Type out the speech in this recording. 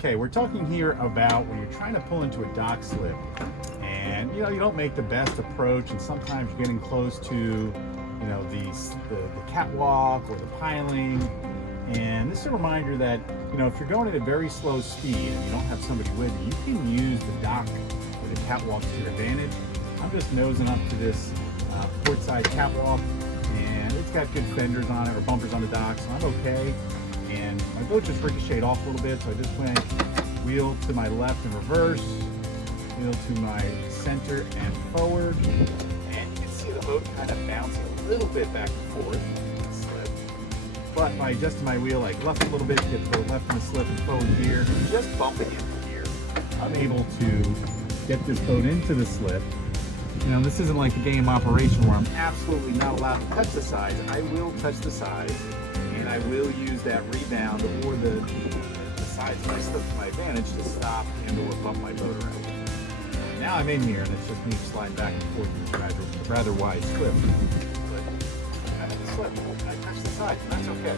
Okay, we're talking here about when you're trying to pull into a dock slip and you don't make the best approach, and sometimes you're getting close to the catwalk or the piling. And this is a reminder that if you're going at a very slow speed and you don't have somebody with you, you can use the dock or the catwalk to your advantage. I'm just nosing up to this port side catwalk, and it's got good fenders on it or bumpers on the dock, so I'm okay. And my boat just ricocheted off a little bit, so I just went wheel to my left and reverse, wheel to my center and forward, and you can see the boat kind of bouncing a little bit back and forth. Slip. But by adjusting my wheel, like left a little bit, get to the left in the slip and forward gear, and just bumping into gear, I'm able to get this boat into the slip. This isn't like a game operation where I'm absolutely not allowed to touch the sides. I will touch the sides, and I will use that rebound or the sides of my slip to my advantage to stop and or bump my boat around. Now I'm in here, and it's just me sliding back and forth in this rather wide slip. But I have the slip, and I touch the sides, and that's okay.